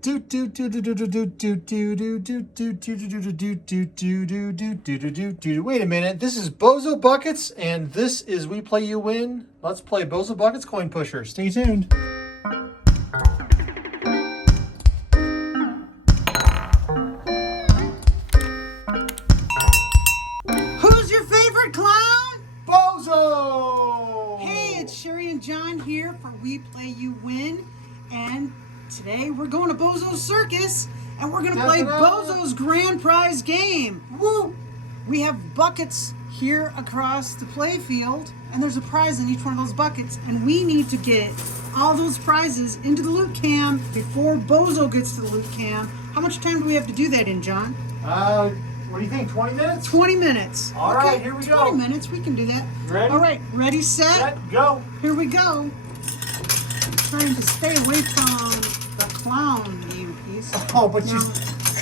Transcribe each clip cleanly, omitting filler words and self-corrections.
Wait a minute, this is Bozo Buckets, and this is We Play You Win. Let's play Bozo Buckets Coin Pusher. Stay tuned. Who's your favorite clown? Bozo! Hey, it's Cheri and John here for We Play You Win, and today we're going to Bozo's Circus, and we're going to play Bozo's grand prize game. Woo! We have buckets here across the play field, and there's a prize in each one of those buckets, and we need to get all those prizes into the loot cam before Bozo gets to the loot cam. How much time do we have to do that in, John? What do you think, 20 minutes? 20 minutes. All right, here we go. 20 minutes, we can do that. Ready? All right, ready, set, go. Here we go. Trying to stay away from the clown game piece. Oh, but Now,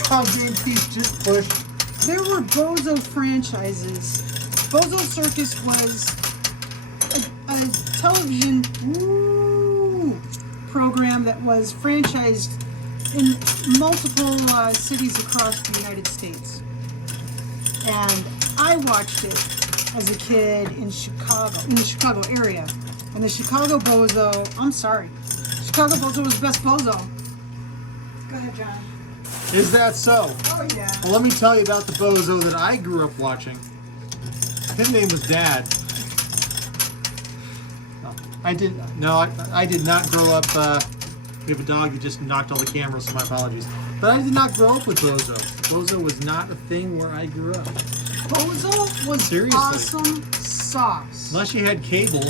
clown game piece just pushed. there were Bozo franchises. Bozo Circus was a television program that was franchised in multiple cities across the United States. And I watched it as a kid in Chicago, in the Chicago area. And the Chicago Bozo, Chicago Bozo was best Bozo. Go ahead, John. Is that so? Oh, yeah. Well, let me tell you about the Bozo that I grew up watching. His name was Dad. I did not grow up. We have a dog who just knocked all the cameras, so my apologies. But I did not grow up with Bozo. Bozo was not a thing where I grew up. Bozo was Seriously. awesome sauce. Unless you had cable.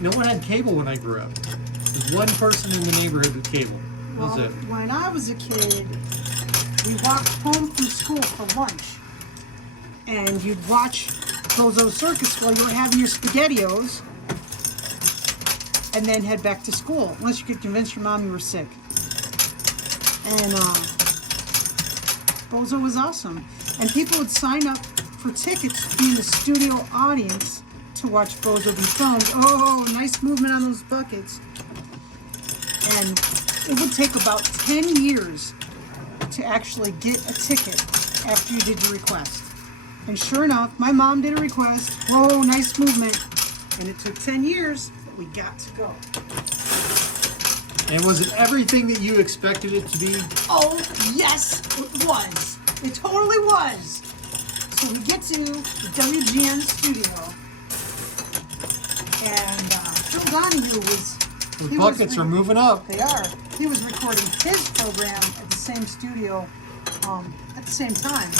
No one had cable when I grew up. There's one person in the neighborhood with cable. That was it. When I was a kid, we walked home from school for lunch. And you'd watch Bozo Circus while you were having your SpaghettiOs. And then head back to school. Unless you could convince your mom you were sick. And Bozo was awesome. And people would sign up for tickets to be in the studio audience to watch Bozo be filmed. Oh, nice movement on those buckets. And it would take about 10 years to actually get a ticket after you did your request. And sure enough, my mom did a request. Whoa, nice movement. And it took 10 years, but we got to go. And was it everything that you expected it to be? Oh, yes, it was. It totally was. So we get to the WGN studio, and Phil Donahue was... The buckets are moving up. They are. He was recording his program at the same studio at the same time.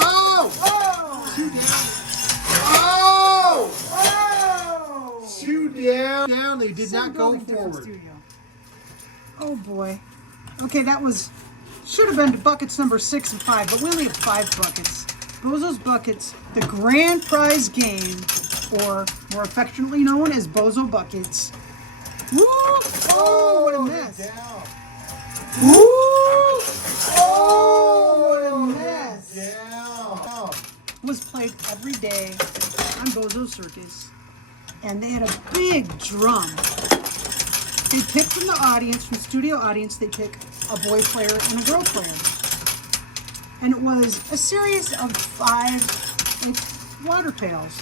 Oh! Oh! Two down. Oh! Oh! Two down. They did Same not go building, different forward. studio. Oh boy. Okay, that should have been buckets number 6 and 5, but we only have 5 buckets. Bozo's Buckets, the grand prize game, or more affectionately known as Bozo Buckets. Woo! Oh, what a mess. Down. Woo! Oh, what a mess. Down. Was played every day on Bozo Circus, and they had a big drum. They picked from the audience, from studio audience, they pick a boy player and a girl player. And it was a series of 5 water pails.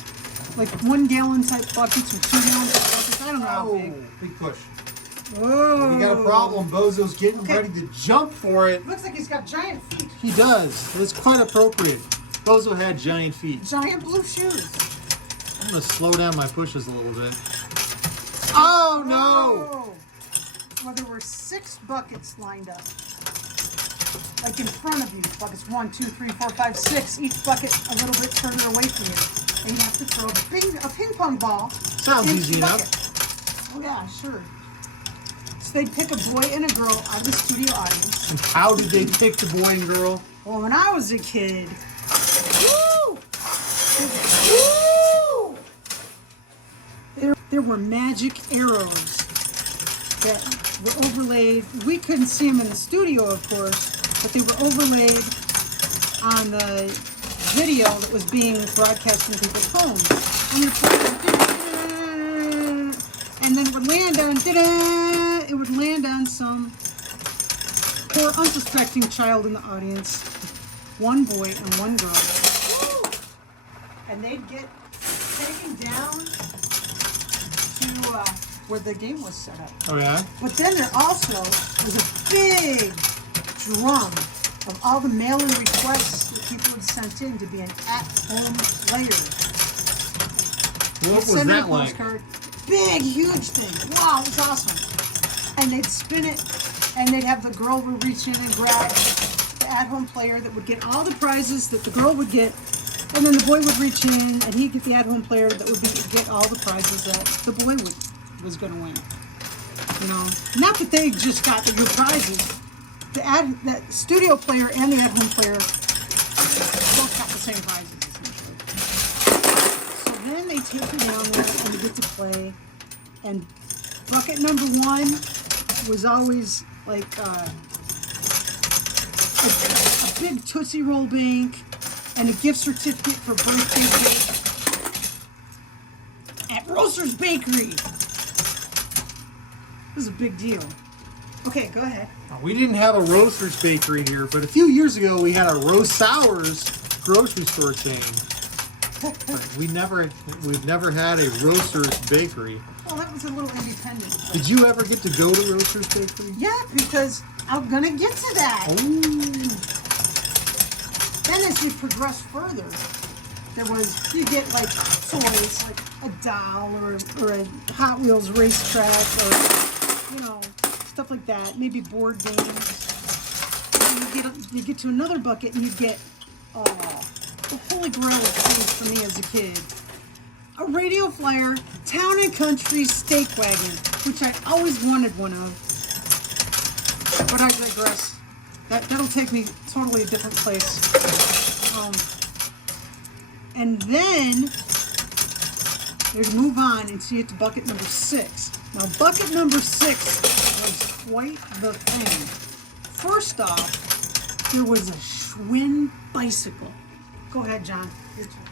Like 1 gallon type buckets or 2 gallon type buckets. I don't know how big. Big push. Whoa. We got a problem. Bozo's getting ready to jump for it. Looks like he's got giant feet. He does. It's quite appropriate. Bozo had giant feet. Giant blue shoes. I'm going to slow down my pushes a little bit. Oh, no! Whoa. Well, there were 6 buckets lined up. Like in front of you. Buckets 1, 2, 3, 4, 5, 6. Each bucket a little bit further away from you. And you have to throw a ping pong ball. Sounds easy enough. Oh, yeah, sure. So they'd pick a boy and a girl out of the studio audience. And how did they pick the boy and girl? Well, when I was a kid, woo! Woo! There were magic arrows that were overlaid. We couldn't see them in the studio, of course, but they were overlaid on the video that was being broadcast in people's homes. And then it would land on it would land on some poor unsuspecting child in the audience. One boy and one girl. Woo! And they'd get taken down to where the game was set up. Oh, yeah? But then there also was a big drum of all the mail-in requests that people had sent in to be an at-home player. What was Send in a that like? postcard. Big, huge thing. Wow, it was awesome. And they'd spin it, and they'd have the girl would reach in and grab the at-home player that would get all the prizes that the girl would get, and then the boy would reach in, and he'd get the at-home player that would get all the prizes that the boy was going to win. You know, not that they just got the good prizes. That studio player and the at-home player both got the same prizes. Then they take you down there and you get to play. And bucket number 1 was always like a big Tootsie Roll bank and a gift certificate for birthday cake at Roaster's Bakery. This is a big deal. Okay, go ahead. We didn't have a Roaster's Bakery here, but a few years ago we had a Roast Sours grocery store chain. But we've never had a Roaster's Bakery. Well, that was a little independent. Place. Did you ever get to go to Roaster's Bakery? Yeah, because I'm gonna get to that. Oh. Then as you progress further, you get like toys, like a doll or a Hot Wheels racetrack or, you know, stuff like that. Maybe board games. And you get to another bucket and you get the holy grail of things for me as a kid. A radio flyer, Town and Country steak wagon, which I always wanted one of. But I digress. That'll take me totally a different place. And then there's move on and see it to bucket number 6. Now bucket number 6 was quite the thing. First off, there was a Schwinn bicycle. Go ahead, John. Your turn.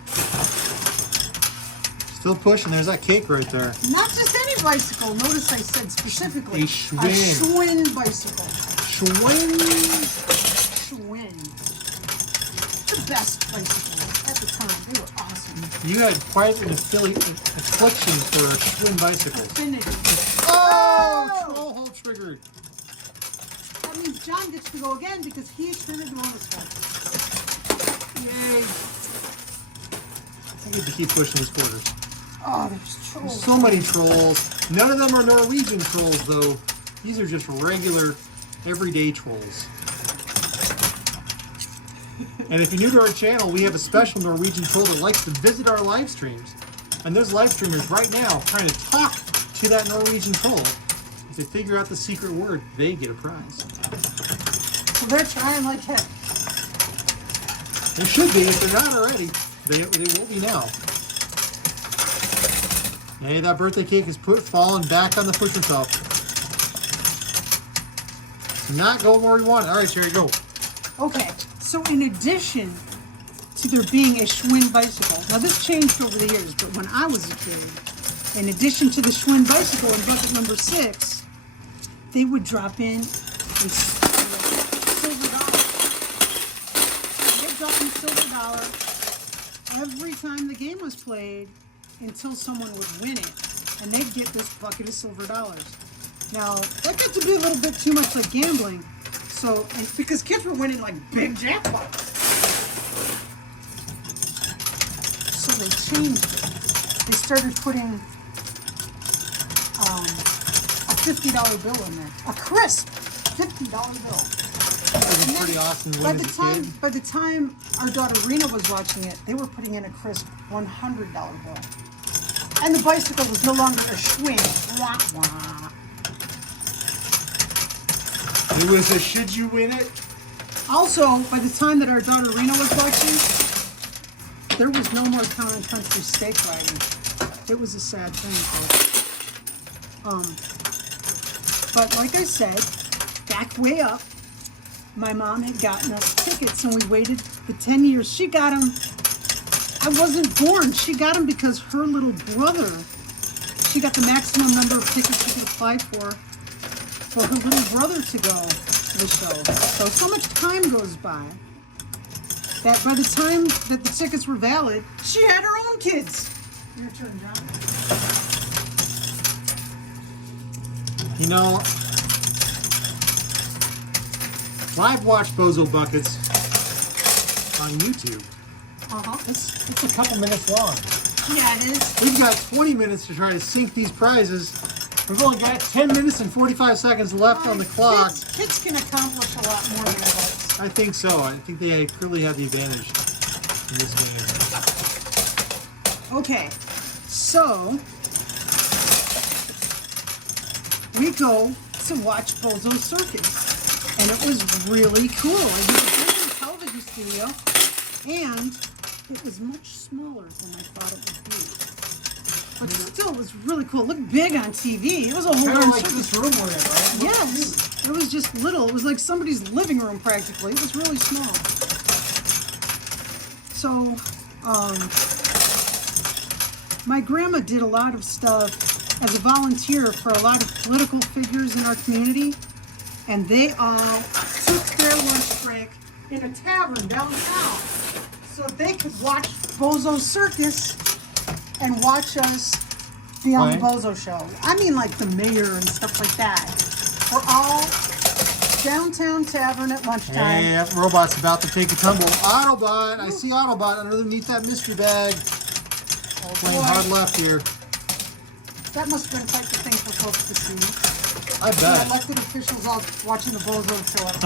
Still pushing. There's that cake right there. Not just any bicycle. Notice I said specifically A Schwinn. A Schwinn bicycle. Schwinn. Schwinn. The best bicycle at the time. They were awesome. You had quite an affliction for a Schwinn bicycle. Affinity. Oh! Troll hole triggered. That means John gets to go again because he triggered the bonus one. Yay. I get to keep pushing these quarters. Oh, there's trolls. So many trolls. None of them are Norwegian trolls, though. These are just regular, everyday trolls. And if you're new to our channel, we have a special Norwegian troll that likes to visit our live streams. And those live streamers right now trying to talk to that Norwegian troll. If they figure out the secret word, they get a prize. So they're trying like heck. They should be. If they're not already, they will be now. Hey, that birthday cake is falling back on the pusher shelf. Not going where we want it. All right, Cheri, go. Okay, so in addition to there being a Schwinn bicycle, now this changed over the years, but when I was a kid, in addition to the Schwinn bicycle in bucket number 6, they would drop in a silver dollar. They'd drop in silver dollar every time the game was played until someone would win it, and they'd get this bucket of silver dollars. Now, that got to be a little bit too much like gambling, so, and because kids were winning like big jackpots. So they changed it. They started putting a $50 bill in there. A crisp $50 bill. It was pretty awesome to win as a kid. By the time our daughter Rena was watching it, they were putting in a crisp $100 bill. And the bicycle was no longer a Schwinn. Wah, wah. It was a should you win it? Also, by the time that our daughter Rena was watching, there was no more Town and Country steak wagon. It was a sad thing, folks. But like I said, back way up, my mom had gotten us tickets and we waited the 10 years. She got them. I wasn't born. She got them because her little brother, she got the maximum number of tickets she could apply for. for her little brother to go to the show. So much time goes by that by the time that the tickets were valid, she had her own kids. Your turn, John. You know, I've watched Bozo Buckets on YouTube. It's a couple minutes long. Yeah, it is. We've got 20 minutes to try to sink these prizes. We've only got 10 minutes and 45 seconds left on the clock. Kids can accomplish a lot more than adults. I think so. I think they clearly have the advantage in this game. Okay, so we go to watch Bozo Circus, and it was really cool. It was a big television studio, and it was much smaller than I thought it would be. But still, it was really cool. It looked big on TV. It was a whole Kind of like circus. this room we're in, right? Yes, it was just little. It was like somebody's living room practically. It was really small. So, my grandma did a lot of stuff as a volunteer for a lot of political figures in our community, and they all took their lunch break in a tavern downtown so they could watch Bozo Circus and watch us be on the Bozo show. I mean, like the mayor and stuff like that. We're all downtown tavern at lunchtime. Hey, that robot's about to take a tumble. Autobot! I see Autobot underneath that mystery bag. Playing hard left here. That must have been quite the thing for folks to see. I The bet. elected officials all watching the Bozo show at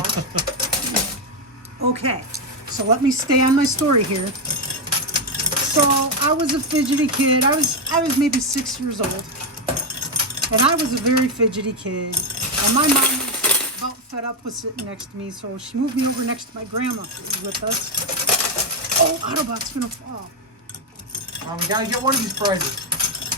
home. Okay, so let me stay on my story here. So I was a fidgety kid. I was maybe 6 years old, and I was a very fidgety kid. And my mom was about fed up with sitting next to me, so she moved me over next to my grandma who was with us. Oh, Autobot's gonna fall. We gotta get one of these prizes.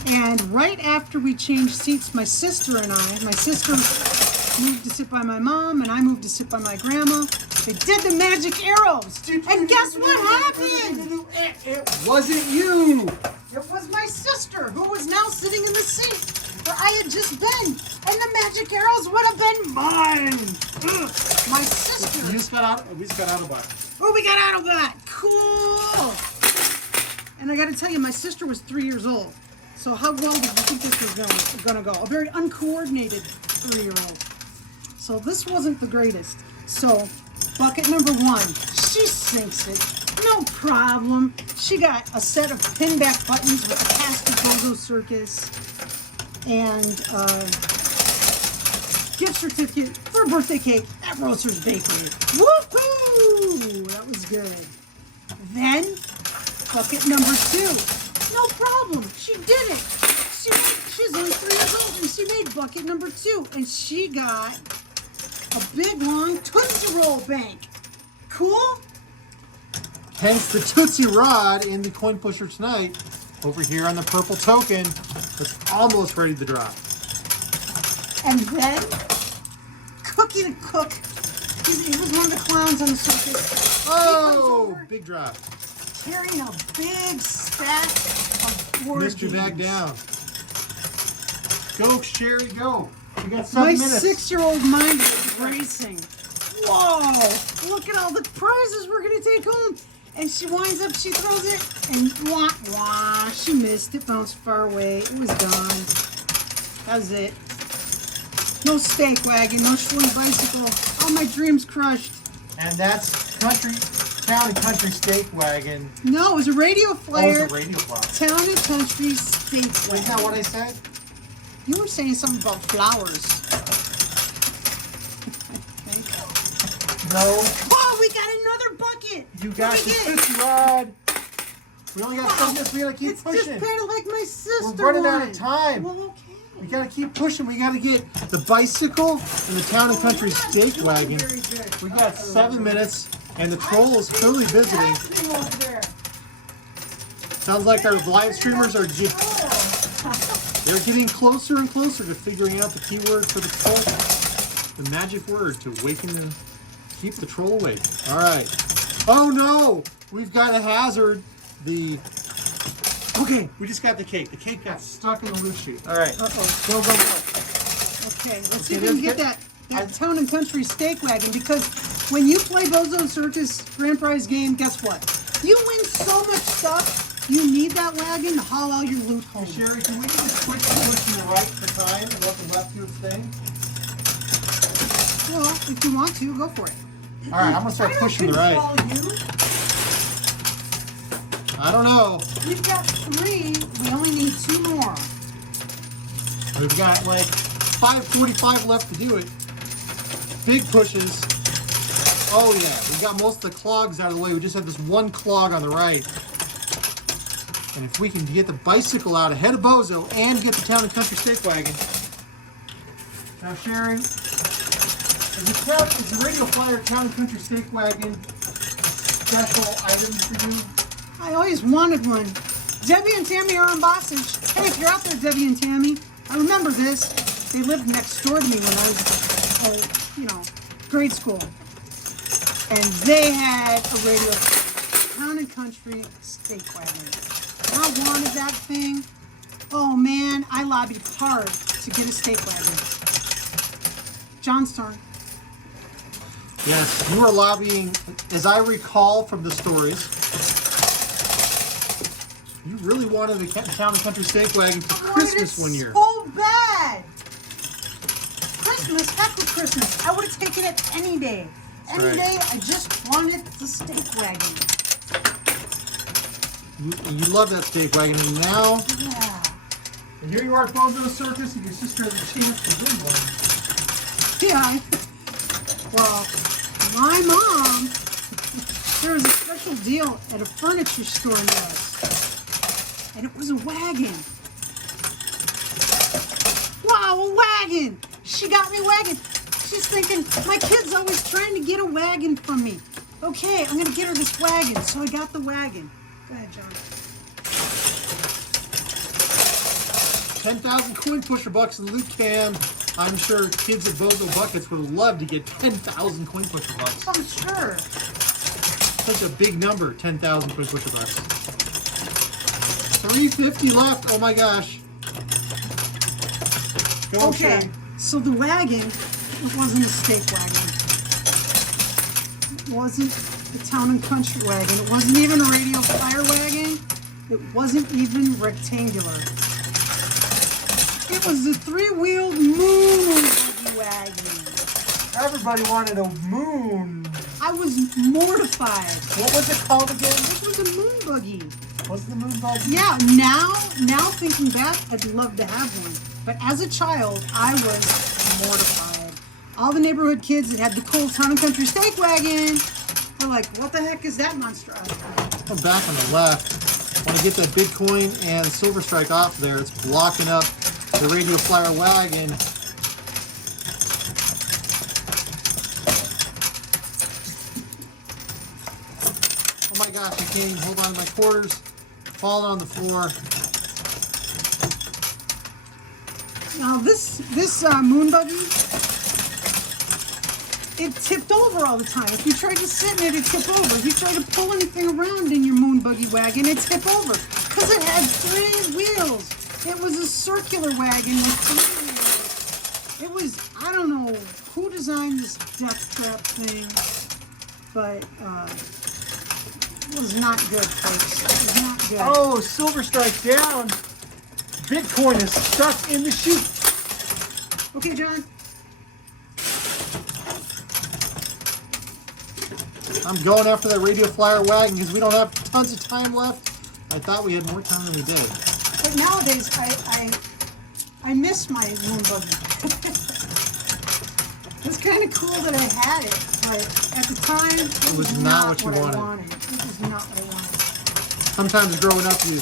And right after we changed seats, my sister moved to sit by my mom, and I moved to sit by my grandma. They did the magic arrows. And guess what happened? It wasn't you. It was my sister, who was now sitting in the seat where I had just been. And the magic arrows would have been mine. Ugh. My sister. We just got Autobot. Oh, we got Autobot. Cool. And I got to tell you, my sister was 3 years old. So how well did you think this was going to go? A very uncoordinated 3-year-old. So this wasn't the greatest. So bucket number 1, she sinks it. No problem. She got a set of pinback buttons with the cast of Bozo Circus and gift certificate for a birthday cake at Roaster's Bakery. Woohoo! That was good. Then bucket number 2. No problem. She did it. She's only 3 years old, and she made bucket number 2, and she got a big long Tootsie Roll bank. Cool? Hence the Tootsie Rod in the coin pusher tonight. Over here on the purple token. That's almost ready to drop. And then Cookie the Cook. He was one of the clowns on the circus. Oh, big drop. Carrying a big stack of board Missed your back games. down. Go, Cheri, go. You got 7 My minutes. 6-year-old mind was racing. Whoa! Look at all the prizes we're gonna take home. And she winds up, she throws it, and wah, wah, she missed it, bounced far away. It was gone. That was it. No steak wagon, no swing bicycle. All my dreams crushed. And that's Town and Country Steak Wagon. No, it was a radio flyer. Oh, it's a radio flyer. Town and Country steak Isn't wagon. that what I said? You were saying something about flowers. No. Oh, we got another bucket. You got What the we get? Tootsie Rod. We only got 7 minutes. We gotta keep It's pushing. just kind of like my sister. We're running out won. of time. Well, okay. We gotta keep pushing. We gotta get the bicycle and the Town and Country Steak Wagon. Very good. We got 7 minutes, and the troll is clearly visiting. Happening over there? Sounds like our live streamers are just, they're getting closer and closer to figuring out the keyword for the troll. The magic word to keep the troll awake. All right. Oh no! We've got a hazard. Okay, we just got the cake. The cake got stuck in the loose chute. All right. Uh-oh. Go, go, go. Okay, let's see Okay, if we can let's get that Town and Country Steak Wagon, because when you play Bozo Circus Grand Prize game, guess what? You win so much stuff, you need that wagon to haul all your loot home. Cheri, can we just switch to pushing the right for time and let the left do its thing? Well, if you want to, go for it. All right, I'm gonna start pushing the right. I don't know. We've got 3. We only need 2 more. We've got like 5:45 left to do it. Big pushes. Oh yeah, we got most of the clogs out of the way. We just have this one clog on the right. And if we can get the bicycle out ahead of Bozo and get the Town and Country Steak Wagon. Now, Cheri, is the Radio Flyer Town and Country Steak Wagon a special item for you? I always wanted one. Debbie and Tammy are in Bossage. Hey, if you're out there, Debbie and Tammy, I remember this. They lived next door to me when I was, grade school. And they had a radio Town and Country Steak Wagon. And I wanted that thing. Oh man, I lobbied hard to get a steak wagon. John's turn. Yes, you were lobbying, as I recall from the stories. You really wanted the Town and Country Steak Wagon for Christmas one year. So bad. Christmas, heck with Christmas. I would have taken it any day. Any day, I just wanted the steak wagon. You love that steak wagon, and now... Yeah. And here you are at Bozo Circus, and your sister has a chance to win one. Yeah. Well, my mom, there was a special deal at a furniture store near us. And it was a wagon. Wow, a wagon! She got me a wagon. She's thinking, my kid's always trying to get a wagon from me. Okay, I'm gonna get her this wagon. So I got the wagon. Go ahead, John. 10,000 coin pusher bucks in the loot can. I'm sure kids at Bozo Buckets would love to get 10,000 coin pusher bucks. I'm sure. Such a big number, 10,000 coin pusher bucks. 350 left. Oh my gosh. Go on, Okay, Cheri. so the wagon, it wasn't a steak wagon. It wasn't a Town and Country wagon. It wasn't even a Radio Flyer wagon. It wasn't even rectangular. It was the 3-wheeled Moon Buggy wagon. Everybody wanted a moon. I was mortified. What was it called again? It was a Moon Buggy. What's the Moon Buggy? Yeah, now thinking back, I'd love to have one. But as a child, I was mortified. All the neighborhood kids that had the cool Town and Country Steak Wagon were like, what the heck is that monstrosity? I'm back on the left. Want to get that Bitcoin and Silver Strike off there. It's blocking up the Radio Flyer wagon. Oh my gosh, I can't even hold on to my quarters. Falling on the floor. Now this Moon Buggy, it tipped over all the time. If you tried to sit in it, it'd tip over. If you tried to pull anything around in your Moon Buggy wagon, it'd tip over. Because it had 3 wheels. It was a circular wagon with 3 wheels. It was, I don't know who designed this death trap thing, but it was not good, folks. It was not good. Oh, Silver Strike down. Bitcoin is stuck in the chute. Okay, John. I'm going after that Radio Flyer wagon because we don't have tons of time left. I thought we had more time than we did. But nowadays, I miss my Moon Buggy. It's kind of cool that I had it, but at the time, it was not what you wanted. It was not what I wanted. Sometimes growing up, you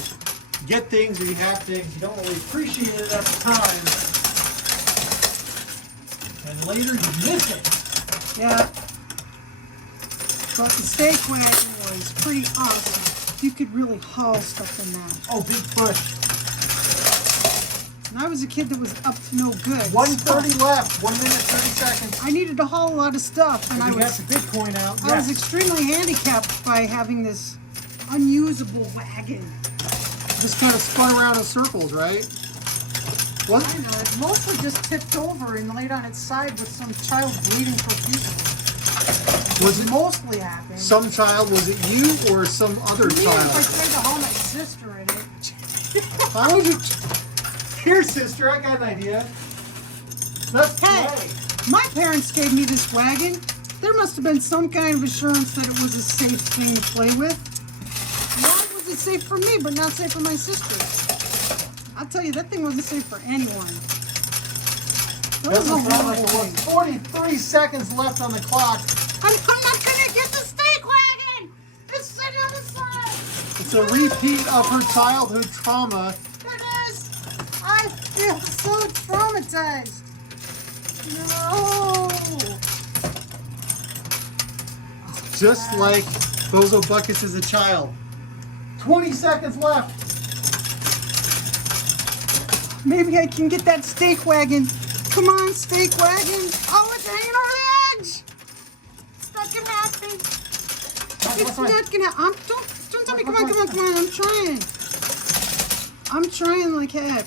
get things or you have things, you don't really appreciate it at the time. And later you miss it. Yeah. But the steak wagon was pretty awesome. You could really haul stuff in that. Oh, big push. And I was a kid that was up to no good. 1:30 left. 1 minute, 30 seconds. I needed to haul a lot of stuff, and We got the Bitcoin out. I was extremely handicapped by having this unusable wagon. Just kind of spun around in circles, right? What? I know. It's mostly just tipped over and laid on its side with some child bleeding profusely. Was it Mostly happened. some child? Was it you or some other Me, if I child? tried to haul my sister in it. How would you? Here, sister, I got an idea. Let's Hey, play. my parents gave me this wagon. There must have been some kind of assurance that it was a safe thing to play with. Why was it safe for me, but not safe for my sisters? I'll tell you, that thing wasn't safe for anyone. That was a Doesn't sound like horrible it was. thing. 43 seconds left on the clock. I'm not gonna get the steak wagon! It's sitting on the side! It's a repeat of her childhood trauma. It is! I feel so traumatized! No! Just like Bozo Buckets as a child. 20 seconds left. Maybe I can get that steak wagon. Come on, steak wagon. Oh, it's hanging over the edge. It's not gonna happen. It's not gonna. Don't tell me. Come on. I'm trying like heck.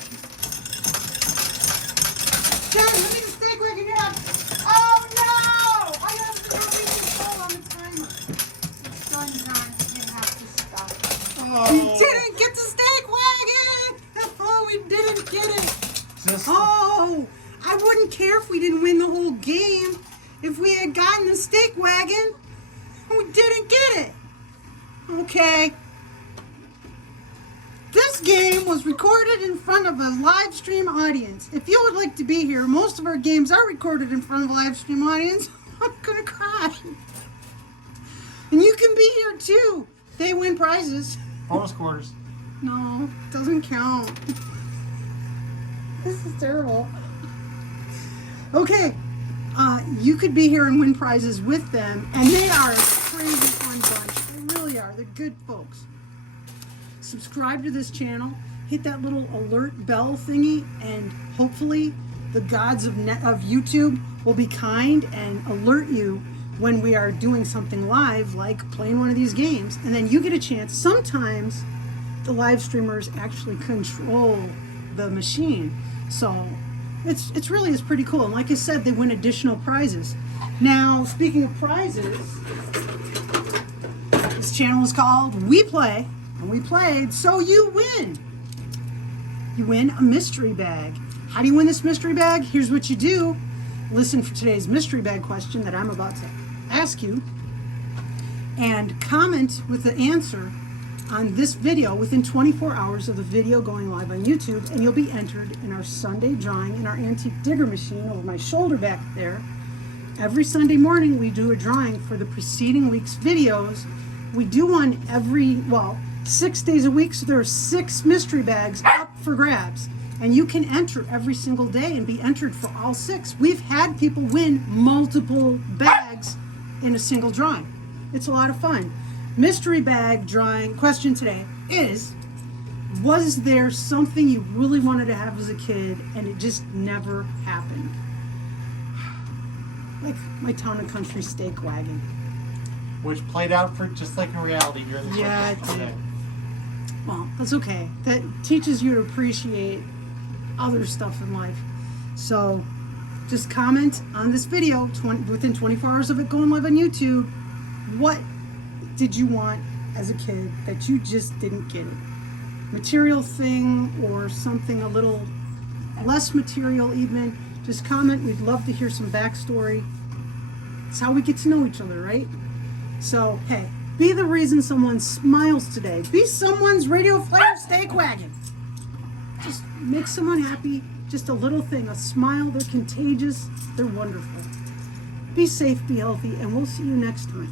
Dad, let me the steak wagon out. Oh no! I have the remote control on the timer. It's done, John. You have to stop. We didn't get the steak wagon. Oh, we didn't get it. Just Oh, I wouldn't care if we didn't win the whole game. If we had gotten the steak wagon, we didn't get it. Okay. This game was recorded in front of a live stream audience. If you would like to be here, most of our games are recorded in front of a live stream audience. I'm gonna cry. And you can be here too. They win prizes. bonus quarters. No, doesn't count. This is terrible. Okay, you could be here and win prizes with them, and they are a crazy fun bunch. They really are. They're good folks. Subscribe to this channel, hit that little alert bell thingy, and hopefully the gods of YouTube will be kind and alert you when we are doing something live, like playing one of these games, and then you get a chance. Sometimes the live streamers actually control the machine, so it's really is pretty cool. And like I said, they win additional prizes. Now, speaking of prizes, this channel is called We Play, and we played, so you win. You win a mystery bag. How do you win this mystery bag? Here's what you do. Listen for today's mystery bag question that I'm about to ask you, and comment with the answer on this video within 24 hours of the video going live on YouTube, and you'll be entered in our Sunday drawing in our antique digger machine over my shoulder back there. Every Sunday morning we do a drawing for the preceding week's videos. We do one 6 days a week, so there are 6 mystery bags up for grabs, and you can enter every single day and be entered for all 6. We've had people win multiple bags in a single drawing. It's a lot of fun. Mystery bag drawing question today is, was there something you really wanted to have as a kid and it just never happened? Like my Town and Country steak wagon. Which played out for just like in reality here in the Yeah, circus it did. today. Well, that's okay. That teaches you to appreciate other stuff in life. So just comment on this video within 24 hours of it going live on YouTube. What did you want as a kid that you just didn't get it? Material thing or something a little less material even. Just comment. We'd love to hear some backstory. It's how we get to know each other, right? So, hey, be the reason someone smiles today. Be someone's radio flare steak wagon. Just make someone happy. Just a little thing, a smile. They're contagious. They're wonderful. Be safe, be healthy, and we'll see you next time.